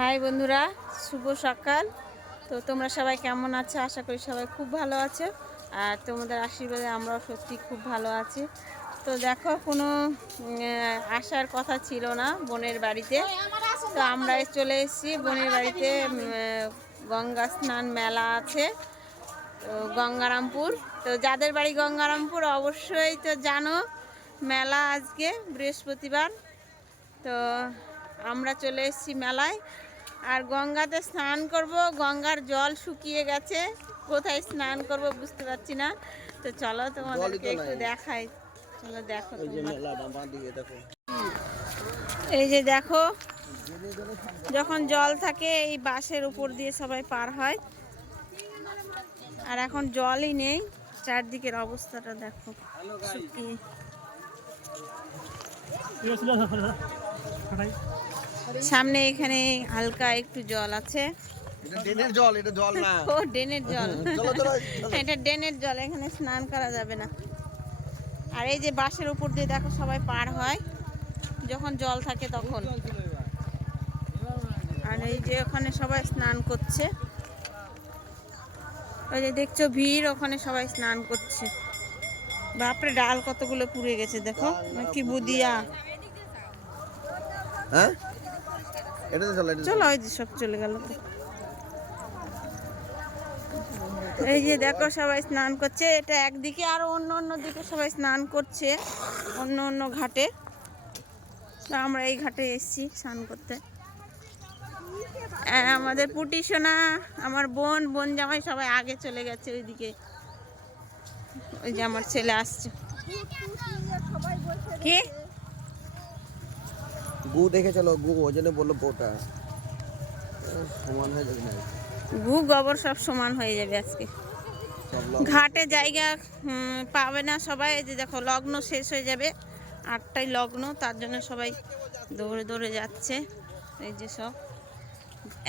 High বন্ধুরা, শুভ সকাল। তো তোমরা সবাই কেমন আছো? আশা করি সবাই খুব ভালো আছো, আর তোমাদের আশীর্বাদে আমরাও সত্যি খুব ভালো আছি। তো দেখো, কোনো আসার কথা ছিল না বোনের বাড়িতে, তো আমরা চলে এসেছি বোনের বাড়িতে। গঙ্গা স্নান মেলা আছে তো গঙ্গারামপুর। তো যাদের বাড়ি গঙ্গারামপুর অবশ্যই তো জানো মেলা আজকে বৃহস্পতিবার। তো আমরা চলে এসেছি মেলায়, আর গঙ্গাতে স্নান করব। গঙ্গার জল শুকিয়ে গেছে, কোথায় স্নান করব বুঝতে পারছি না। তো চলো তোমাদেরকে একটু দেখাই, চলো দেখো। এই যে দেখো, যখন জল থাকে এই বাঁশের উপর দিয়ে সবাই পার হয়, আর এখন জলই নেই। চারদিকের অবস্থাটা দেখো, শুকিয়ে। সামনে এখানে হালকা একটু জল আছে। ড্রেনের জল, এটা জল না। ও ড্রেনের জল, এটা ড্রেনের জল, এখানে স্নান করা যাবে না। আর এই যে বাঁশের উপর দিয়ে দেখো সবাই পার হয় যখন জল থাকে তখন। আর এই যে ওখানে সবাই স্নান করছে, ওই যে দেখছো ভিড়, ওখানে সবাই স্নান করছে। বাপরে, ডাল কতগুলো পুড়ে গেছে দেখো, কি বুদিয়া। হ্যাঁ, এটা তো চলো, ওই যে সব চলে গেল। তো এই যে দেখো সবাই স্নান করছে, এটা একদিকে, আর অন্য অন্য দিকে সবাই স্নান করছে অন্য অন্য ঘাটে। তো আমরা এই ঘাটে এসেছি স্নান করতে। আমাদের পুটি সোনা, আমার বোন জামাই সবাই আগে চলে গেছে ওইদিকে। ওই যে আমার ছেলে আসছে। কি গু দেখে চলো, গু ওই জন্য বললো গোটা সমান হয়ে যাবে না। গু গোবর সব সমান হয়ে যাবে আজকে। ঘাটে জায়গা পাবে না সবাই। এই যে দেখো, লগ্ন শেষ হয়ে যাবে, 8টায় লগ্ন, তার জন্য সবাই দৌড়ে দৌড়ে যাচ্ছে। এই যে সব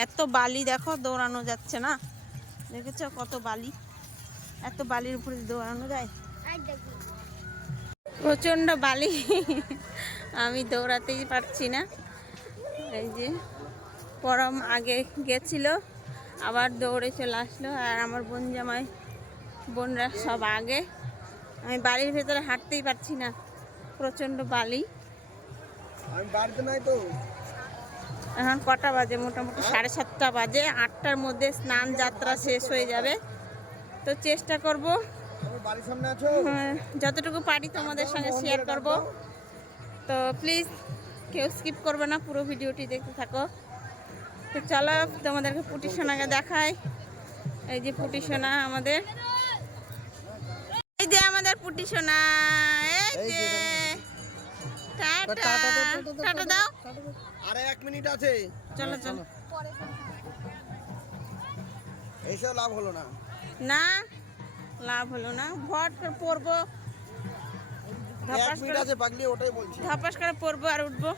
এত বালি দেখো, দৌড়ানো যাচ্ছে না। দেখেছো কত বালি, এত বালির উপরে দৌড়ানো যায়? প্রচণ্ড বালি, আমি দৌড়াতেই পারছি না। এই যে পরম আগে গেছিল, আবার দৌড়ে চলে আসলো, আর আমার বোন জামাই বোনরা সব আগে। আমি বাড়ির ভেতরে হাঁটতেই পারছি না, প্রচণ্ড বালি। আমি বাড়িতে নাই তো। এখন কটা বাজে? মোটামুটি 7:30 বাজে। 8টার মধ্যে স্নান যাত্রা শেষ হয়ে যাবে। তো চেষ্টা করব বাড়ির সামনে আছো, যতটুকু পারি তোমাদের সঙ্গে শেয়ার করব। তো প্লিজ কেউ স্কিপ করবে না, পুরো ভিডিওটি দেখতে থাকো। তো চলো তোমাদেরকে পুটি সোনাকে দেখাই। এই যে পুটি সোনা আমাদের, এই যে আমাদের পুটি সোনা, এই যে টাটা টাটা দাও। আরে 1 মিনিট আছে, চলো চলো। এইসব লাভ হলো না, না লাভ হলো না, ভট করে পড়বো, 1 মিনিট আছে পাগলি, ওটাই বলছি। ধপাস করে পড়বো আর উঠবো।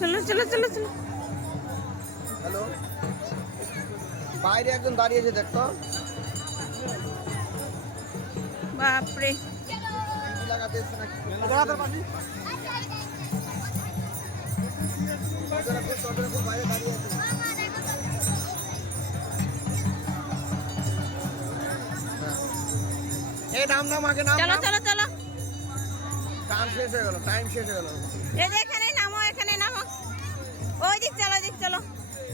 চলো চলো চলো চলো। হ্যালো, বাইরে একজন দাঁড়িয়েছে দেখতো। বাপরে, লাগাতে এসছে নাকি? বাইরে দাঁড়িয়ে আছে। এই নাম আগে নাম। চলো চলো চলো। টাইম শেষ হয়ে গেল, টাইম শেষ হয়ে গেল। এই যে এখানে নামো, এখানে নামো, ওই দিক চলো, ওই দিক চলো।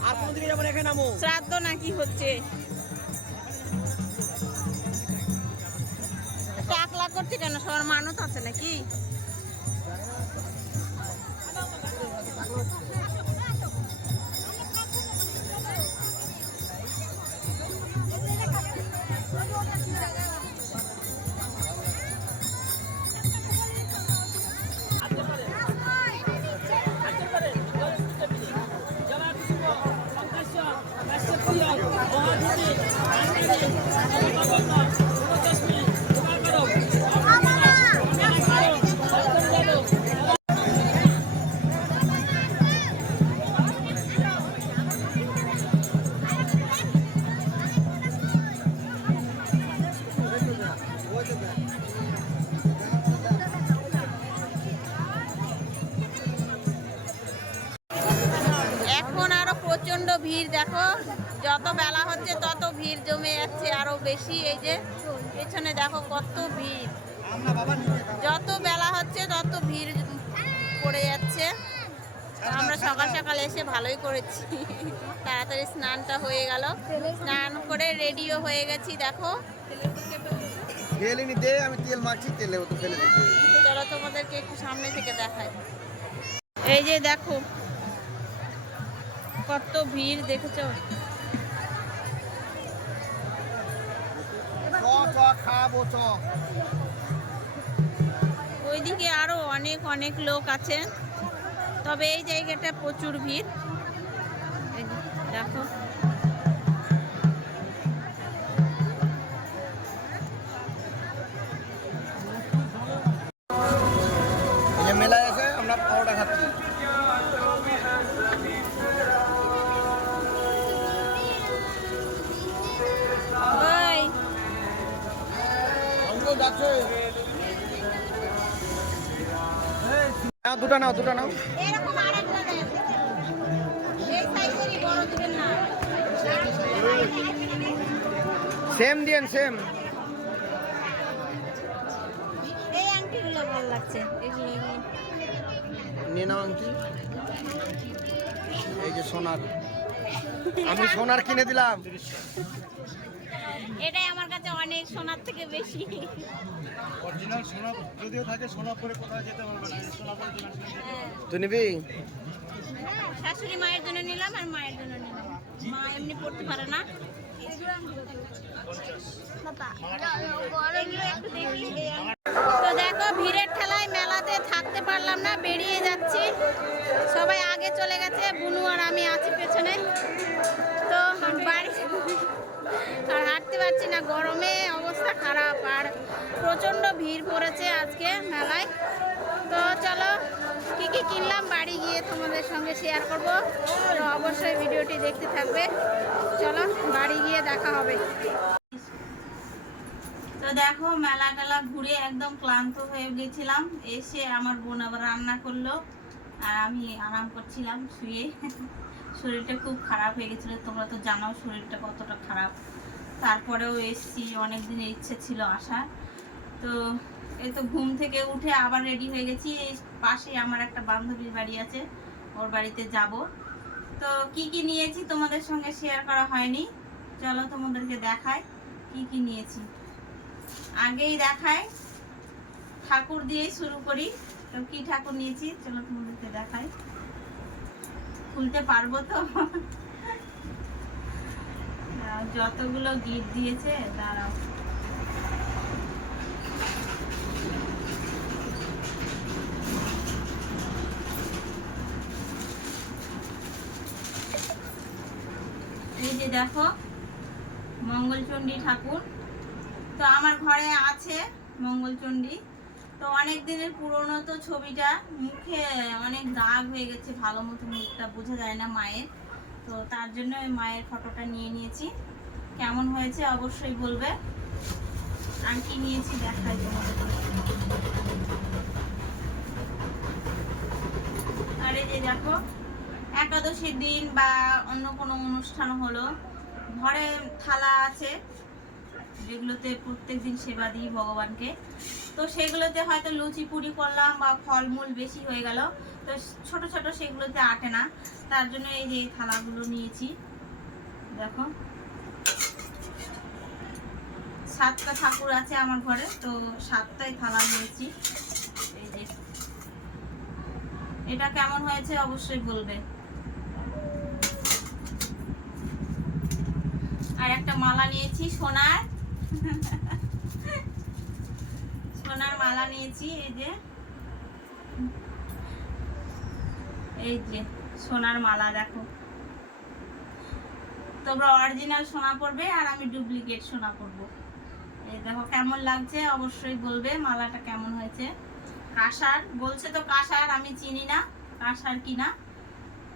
আর কোন দিকে যাবো? এখানে নামো। শ্রাদ্ধ নাকি হচ্ছে? টাকলা করছে কেন? সবার মানত আছে নাকি? প্রচন্ড ভিড় দেখো, যত বেলা হচ্ছে তত ভিড় জমে যাচ্ছে আরো বেশি। এই যে পেছনে দেখো কত ভিড়, যত বেলা হচ্ছে তত ভিড় পড়ে যাচ্ছে। আমরা সকাল সকাল এসে ভালোই করেছি, তাড়াতাড়ি স্নানটা হয়ে গেল, স্নান করে রেডিও হয়ে গেছি। দেখো ফেলিনি দে, আমি তেল মাখছি, তেলে তো ফেলে দিচ্ছি। চলো তোমাদেরকে একটু সামনে থেকে দেখাই। এই যে দেখো কত ভিড় দেখেছো। খাবো চ। ওইদিকে আরো অনেক অনেক লোক আছে, তবে এই জায়গাটা প্রচুর ভিড়। এই যে দেখো এই যে মেলায় এসে আমরা পাওয়াটা খাচ্ছি। ওই যাচ্ছে দুটা নাও, দুটা নাও। এরকম আরেকটা দেন, এই সাইজেরই বড় দিবেন না। সেম দিয়েন, সেম। এই আংটিগুলো ভালো লাগছে, এগুলো নিয়ে নাও আংটি। এই যে সোনার, আমি সোনার কিনে দিলাম। এটাই আমার কাছে অনেক, সোনার থেকে বেশি। অরিজিনাল সোনা যদিও থাকে, সোনা পরে কোথাও যেতে পারবে না, সোনা পরে চলে আসবে। তুই নিবি? শাশুড়ি মায়ের জন্য নিলাম আর মায়ের জন্য নিলাম, মা এমনি পড়তে পারে না। এগুলো একটু দেখি। তো দেখো ভিড়ের ঠেলায় মেলাতে থাকতে পারলাম না, বেরিয়ে যাচ্ছি। সবাই আগে চলে গেছে, বুনু আর আমি আছি পেছনে। তো বাড়ি আর হাঁটতে পারছি না, গরমে অবস্থা খারাপ, আর প্রচণ্ড ভিড় পড়েছে আজকে মেলায়। তো চলো কি কি কিনলাম বাড়ি গিয়ে তোমাদের সঙ্গে শেয়ার করব, তো অবশ্যই ভিডিওটি দেখতে থাকবে। চলো বাড়ি গিয়ে দেখা হবে। তো দেখো মেলা টেলা ঘুরে একদম ক্লান্ত হয়ে গেছিলাম, এসে আমার বোন আবার রান্না করলো আর আমি আরাম করছিলাম শুয়ে। শরীরটা খুব খারাপ হয়ে গেছিলো, তোমরা তো জানো শরীরটা কতটা খারাপ। তারপরেও এসছি, অনেক দিনের ইচ্ছে ছিল আসার। তো এই তো ঘুম থেকে উঠে আবার রেডি হয়ে গেছি। এই পাশে আমার একটা বান্ধবীর বাড়ি আছে, ওর বাড়িতে যাব। তো কি কি নিয়েছি তোমাদের সঙ্গে শেয়ার করা হয়নি, চলো তোমাদেরকে দেখাই কি কি নিয়েছি। আগেই দেখাই, ঠাকুর দিয়েই শুরু করি। তো কি ঠাকুর নিয়েছি চলো তোমাদেরকে দেখাই। খুলতে পারবো তো? যতগুলো গিফট দিয়েছে দাঁড়াও। এই যে দেখো মঙ্গলচণ্ডী ঠাকুর, তো আমার ঘরে আছে মঙ্গলচণ্ডী। তো অনেক দিনের পুরনো তো ছবিটা, মুখে অনেক দাগ হয়ে গেছে, ভালো মতো মুখটা বোঝা যায় না মায়ের। তো তার জন্য ওই মায়ের ফটোটা নিয়ে নিয়েছি। কেমন হয়েছে অবশ্যই বলবে। আর কি নিয়েছি দেখাই তোমাদের। আর এই যে দেখো একাদশীর দিন বা অন্য কোনো অনুষ্ঠান হলো, ঘরে থালা আছে যেগুলোতে প্রত্যেকদিন সেবা দিই ভগবানকে। তো সেগুলোতে হয়তো লুচি পুরি করলাম বা ফলমূল বেশি হয়ে গেল, তো ছোট ছোট সেগুলোতে আটে না, তার জন্য এই যে থালাগুলো নিয়েছি। দেখো 7টা ঠাকুর আছে আমার ঘরে, তো 7টাই থালা নিয়েছি। এই যে এটা কেমন হয়েছে অবশ্যই বলবে। আর একটা মালা নিয়েছি সোনার, সোনার মালা নিয়েছি। এই যে সোনার মালা দেখো, তোমরা অরিজিনাল সোনা পরবে আর আমি ডুপ্লিকেট সোনা পরবো। এই দেখো কেমন লাগছে অবশ্যই বলবে, মালাটা কেমন হয়েছে। কাঁসার বলছে, তো কাঁসার আমি চিনি না কাঁসার কিনা,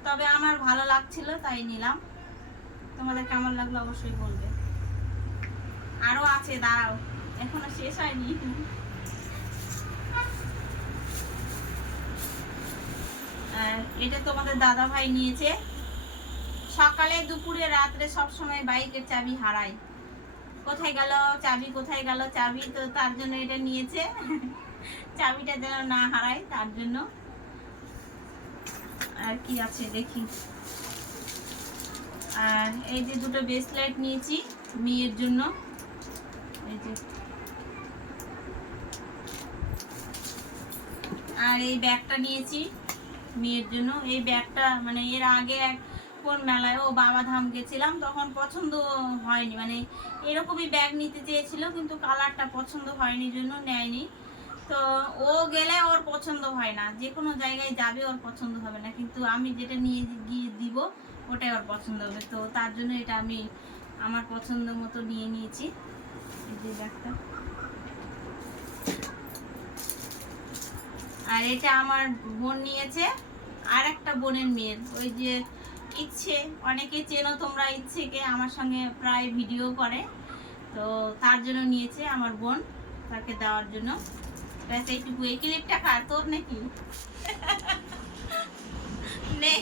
তবে আমার ভালো লাগছিল তাই নিলাম। তোমাদের কেমন লাগলো অবশ্যই বলবে। আরো আছে, দাঁড়াও এখনো শেষ হয়নি। এটা তোমাদের দাদা ভাই নিয়েছে সকালে দুপুরে রাত্রে সব সময় বাইকের চাবি হারাই। কোথায় গেল চাবি, কোথায় গেল চাবি, তো তার জন্য এটা নিয়েছে চাবিটা যেন না হারায় তার জন্য। আর কি আছে দেখি। আর এই যে দুটো ব্রেসলেট নিয়েছি মেয়ের জন্য, এই যে। আর এই ব্যাগটা নিয়েছি মেয়ের জন্য। এই ব্যাগটা মানে এর আগে কোন মেলায় ও বাবাধাম গেছিলাম, তখন পছন্দ হয়নি, মানে এরকমই ব্যাগ নিতে চেয়েছিল কিন্তু কালারটা পছন্দ হয়নি জন্য নেয়নি। তো ও গেলে ওর পছন্দ হয় না, যে কোনো জায়গায় যাবে ওর পছন্দ হবে না, কিন্তু আমি যেটা নিয়ে গিয়ে দিব ওটাই ওর পছন্দ হবে। তো তার জন্য এটা আমি আমার পছন্দ মতো নিয়ে নিয়েছি এই যে ব্যাগটা। আর এটা আমার বোন নিয়েছে, আর একটা বোনের মেয়ের, ওই যে ইচ্ছে, অনেকে চেনো তোমরা ইচ্ছেকে, আমার সঙ্গে প্রায় ভিডিও করে, তো তার জন্য নিয়েছে আমার বোন, তাকে দেওয়ার জন্য। ব্যাস এইটুকু। এই ক্লিপটা কার, তোর নাকি? নে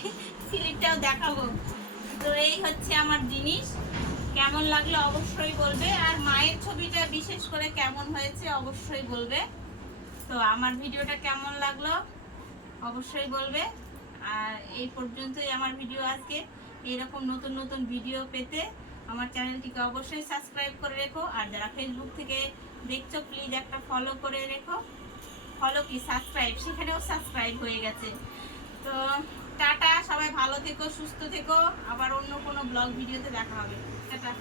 ক্লিপটাও দেখাবো। তো এই হচ্ছে আমার জিনিস, কেমন লাগলো অবশ্যই বলবে, আর মায়ের ছবিটা বিশেষ করে কেমন হয়েছে অবশ্যই বলবে। তো আমার ভিডিওটা কেমন লাগলো অবশ্যই বলবে। আর এই পর্যন্তই আমার ভিডিও আজকে। এরকম নতুন নতুন ভিডিও পেতে আমার চ্যানেলটিকে অবশ্যই সাবস্ক্রাইব করে রেখো। আর যারা ফেসবুক থেকে দেখছো প্লিজ একটা ফলো করে রেখো। ফলো কি সাবস্ক্রাইব, সেখানেও সাবস্ক্রাইব হয়ে গেছে। তো টাটা, সবাই ভালো থেকো, সুস্থ থেকো, আবার অন্য কোনো ব্লগ ভিডিওতে দেখা হবে। টাটা।